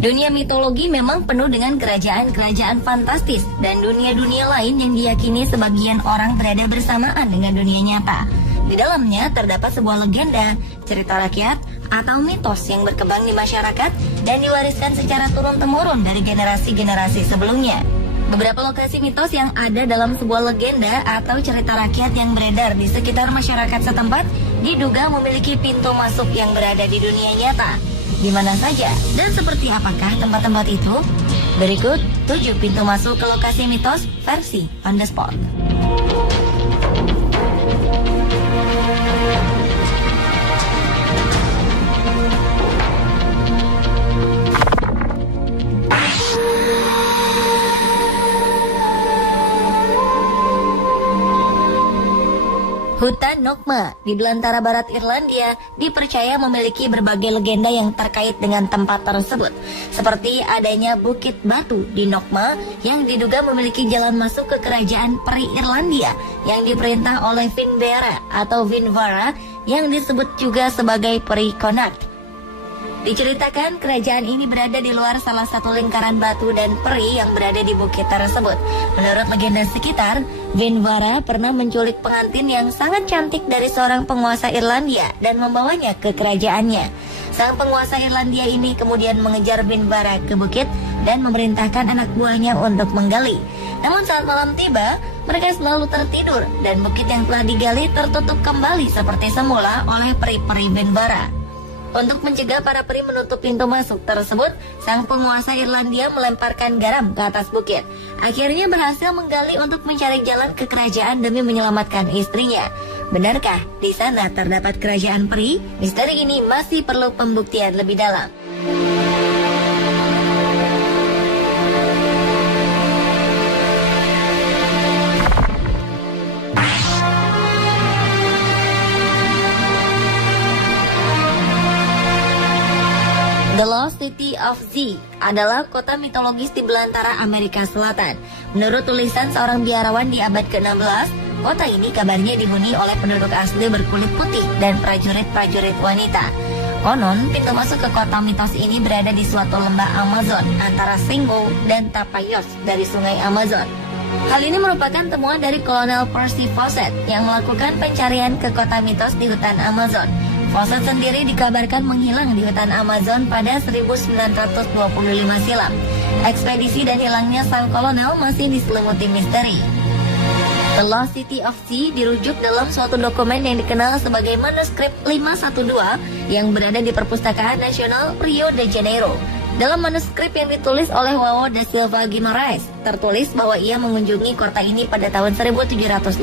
Dunia mitologi memang penuh dengan kerajaan-kerajaan fantastis dan dunia-dunia lain yang diyakini sebagian orang berada bersamaan dengan dunia nyata. Di dalamnya terdapat sebuah legenda, cerita rakyat, atau mitos yang berkembang di masyarakat dan diwariskan secara turun-temurun dari generasi-generasi sebelumnya. Beberapa lokasi mitos yang ada dalam sebuah legenda atau cerita rakyat yang beredar di sekitar masyarakat setempat diduga memiliki pintu masuk yang berada di dunia nyata. Di mana saja dan seperti apakah tempat-tempat itu? Berikut 7 pintu masuk ke lokasi mitos versi on the spot. Hutan Nokma di belantara barat Irlandia dipercaya memiliki berbagai legenda yang terkait dengan tempat tersebut, seperti adanya Bukit Batu di Nokma yang diduga memiliki jalan masuk ke kerajaan peri Irlandia yang diperintah oleh Finbera atau Finvara yang disebut juga sebagai peri Connacht. Diceritakan kerajaan ini berada di luar salah satu lingkaran batu dan peri yang berada di bukit tersebut. Menurut legenda sekitar, Finvara pernah menculik pengantin yang sangat cantik dari seorang penguasa Irlandia dan membawanya ke kerajaannya. Sang penguasa Irlandia ini kemudian mengejar Finvara ke bukit dan memerintahkan anak buahnya untuk menggali. Namun saat malam tiba, mereka selalu tertidur dan bukit yang telah digali tertutup kembali seperti semula oleh peri-peri Finvara. Untuk mencegah para peri menutup pintu masuk tersebut, sang penguasa Irlandia melemparkan garam ke atas bukit. Akhirnya berhasil menggali untuk mencari jalan ke kerajaan demi menyelamatkan istrinya. Benarkah di sana terdapat kerajaan peri? Misteri ini masih perlu pembuktian lebih dalam. The Lost City of Z adalah kota mitologis di belantara Amerika Selatan. Menurut tulisan seorang biarawan di abad ke-16, kota ini kabarnya dihuni oleh penduduk asli berkulit putih dan prajurit-prajurit wanita. Konon, pintu masuk ke kota mitos ini berada di suatu lembah Amazon antara Singo dan Tapajos dari sungai Amazon. Hal ini merupakan temuan dari Kolonel Percy Fawcett yang melakukan pencarian ke kota mitos di hutan Amazon. Fawcett sendiri dikabarkan menghilang di hutan Amazon pada 1925 silam. Ekspedisi dan hilangnya sang kolonel masih diselimuti misteri. The Lost City of Z dirujuk dalam suatu dokumen yang dikenal sebagai manuskrip 512 yang berada di Perpustakaan Nasional Rio de Janeiro. Dalam manuskrip yang ditulis oleh João da Silva Guimarães, tertulis bahwa ia mengunjungi kota ini pada tahun 1753.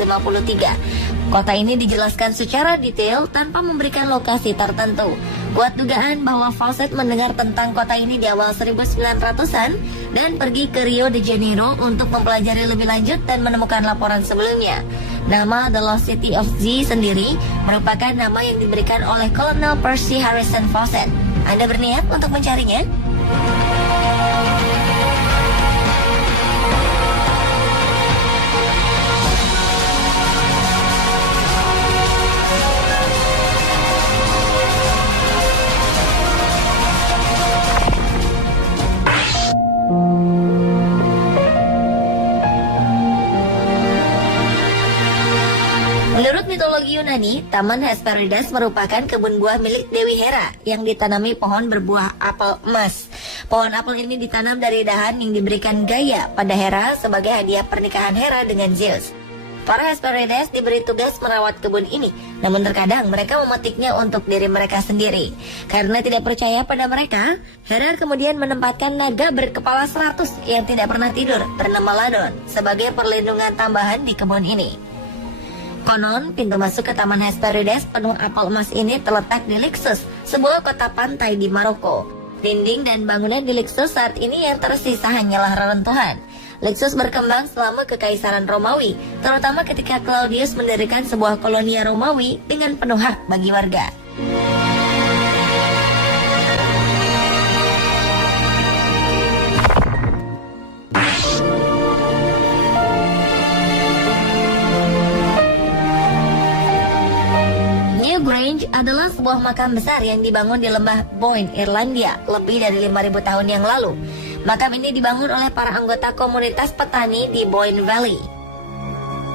Kota ini dijelaskan secara detail tanpa memberikan lokasi tertentu. Kuat dugaan bahwa Fawcett mendengar tentang kota ini di awal 1900-an dan pergi ke Rio de Janeiro untuk mempelajari lebih lanjut dan menemukan laporan sebelumnya. Nama The Lost City of Z sendiri merupakan nama yang diberikan oleh Kolonel Percy Harrison Fawcett. Anda berniat untuk mencarinya? Menurut mitologi Yunani, Taman Hesperides merupakan kebun buah milik Dewi Hera yang ditanami pohon berbuah apel emas. Pohon apel ini ditanam dari dahan yang diberikan Gaia pada Hera sebagai hadiah pernikahan Hera dengan Zeus. Para Hesperides diberi tugas merawat kebun ini, namun terkadang mereka memetiknya untuk diri mereka sendiri. Karena tidak percaya pada mereka, Hera kemudian menempatkan naga berkepala 100 yang tidak pernah tidur bernama Ladon sebagai perlindungan tambahan di kebun ini. Konon, pintu masuk ke Taman Hesperides penuh apel emas ini terletak di Lixus, sebuah kota pantai di Maroko. Dinding dan bangunan di Lixus saat ini yang tersisa hanyalah reruntuhan. Lixus berkembang selama Kekaisaran Romawi, terutama ketika Claudius mendirikan sebuah kolonia Romawi dengan penuh hak bagi warga. Newgrange adalah sebuah makam besar yang dibangun di lembah Boyne, Irlandia, lebih dari 5.000 tahun yang lalu. Makam ini dibangun oleh para anggota komunitas petani di Boyne Valley.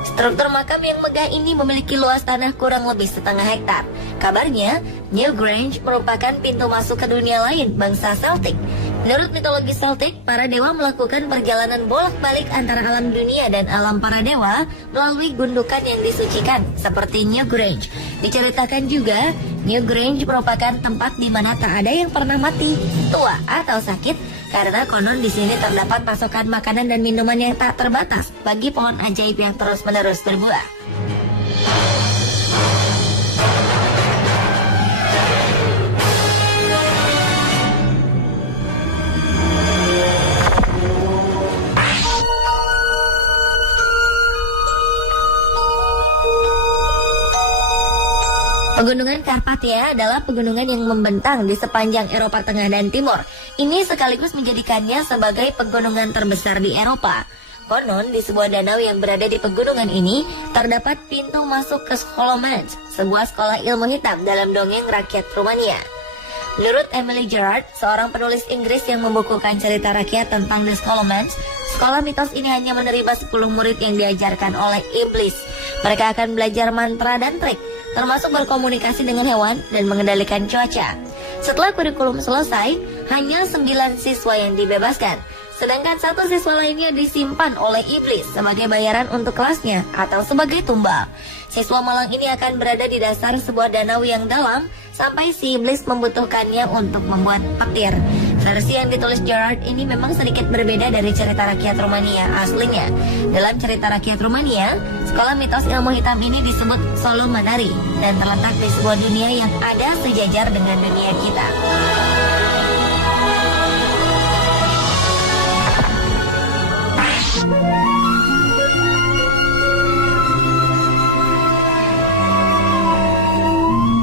Struktur makam yang megah ini memiliki luas tanah kurang lebih setengah hektar. Kabarnya, Newgrange merupakan pintu masuk ke dunia lain bangsa Celtic. Menurut mitologi Celtic, para dewa melakukan perjalanan bolak-balik antara alam dunia dan alam para dewa melalui gundukan yang disucikan, seperti Newgrange. Diceritakan juga, Newgrange merupakan tempat di mana tak ada yang pernah mati, tua atau sakit, karena konon di sini terdapat pasokan makanan dan minuman yang tak terbatas bagi pohon ajaib yang terus-menerus berbuah. Pegunungan Karpathia adalah pegunungan yang membentang di sepanjang Eropa Tengah dan Timur. Ini sekaligus menjadikannya sebagai pegunungan terbesar di Eropa. Konon, di sebuah danau yang berada di pegunungan ini, terdapat pintu masuk ke Scholomance, sebuah sekolah ilmu hitam dalam dongeng rakyat Rumania. Menurut Emily Gerard, seorang penulis Inggris yang membukukan cerita rakyat tentang The Scholomance, sekolah mitos ini hanya menerima 10 murid yang diajarkan oleh iblis. Mereka akan belajar mantra dan trik, termasuk berkomunikasi dengan hewan dan mengendalikan cuaca. Setelah kurikulum selesai, hanya 9 siswa yang dibebaskan, sedangkan 1 siswa lainnya disimpan oleh iblis sebagai bayaran untuk kelasnya atau sebagai tumbal. Siswa malang ini akan berada di dasar sebuah danau yang dalam sampai si iblis membutuhkannya untuk membuat petir. Versi yang ditulis Gerard ini memang sedikit berbeda dari cerita rakyat Rumania aslinya. Dalam cerita rakyat Rumania, sekolah mitos ilmu hitam ini disebut Solomanari dan terletak di sebuah dunia yang ada sejajar dengan dunia kita.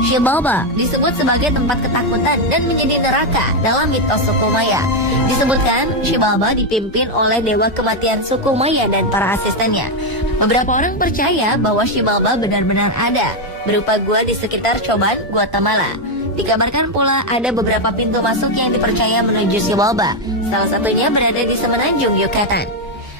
Xibalba disebut sebagai tempat ketakutan dan menjadi neraka dalam mitos suku Maya. Disebutkan Xibalba dipimpin oleh dewa kematian suku Maya dan para asistennya. Beberapa orang percaya bahwa Xibalba benar-benar ada, berupa gua di sekitar Choban, Guatemala. Dikabarkan pula ada beberapa pintu masuk yang dipercaya menuju Xibalba. Salah satunya berada di semenanjung Yucatan.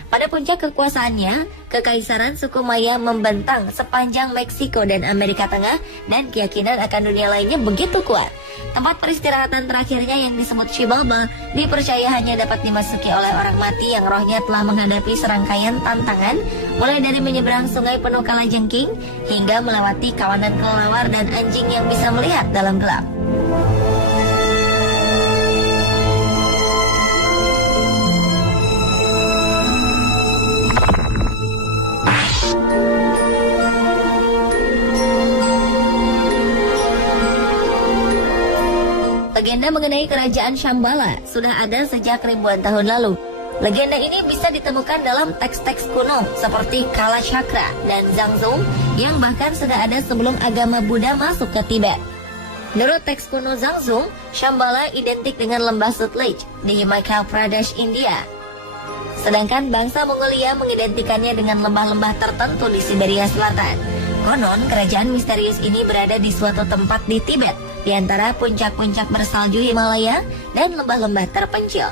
Pada puncak kekuasaannya, kekaisaran suku Maya membentang sepanjang Meksiko dan Amerika Tengah, dan keyakinan akan dunia lainnya begitu kuat. Tempat peristirahatan terakhirnya yang disebut Xibalba dipercaya hanya dapat dimasuki oleh orang mati yang rohnya telah menghadapi serangkaian tantangan, mulai dari menyeberang sungai penuh kalajengking hingga melewati kawanan kelelawar dan anjing yang bisa melihat dalam gelap. Legenda mengenai kerajaan Shambhala sudah ada sejak ribuan tahun lalu. Legenda ini bisa ditemukan dalam teks-teks kuno seperti Kala Chakra dan Zangzong yang bahkan sudah ada sebelum agama Buddha masuk ke Tibet. Menurut teks kuno Zangzong, Shambhala identik dengan lembah Sutlej di Himachal Pradesh, India. Sedangkan bangsa Mongolia mengidentikannya dengan lembah-lembah tertentu di Siberia Selatan. Konon, kerajaan misterius ini berada di suatu tempat di Tibet, di antara puncak-puncak bersalju Himalaya dan lembah-lembah terpencil.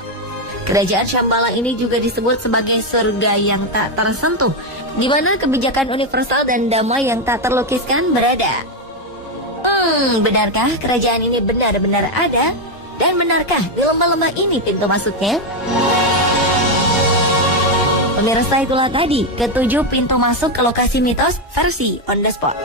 Kerajaan Shambhala ini juga disebut sebagai surga yang tak tersentuh, di mana kebijakan universal dan damai yang tak terlukiskan berada. Benarkah kerajaan ini benar-benar ada? Dan benarkah di lembah-lembah ini pintu masuknya? Pemirsa, itulah tadi ke-7 pintu masuk ke lokasi mitos versi On The Spot.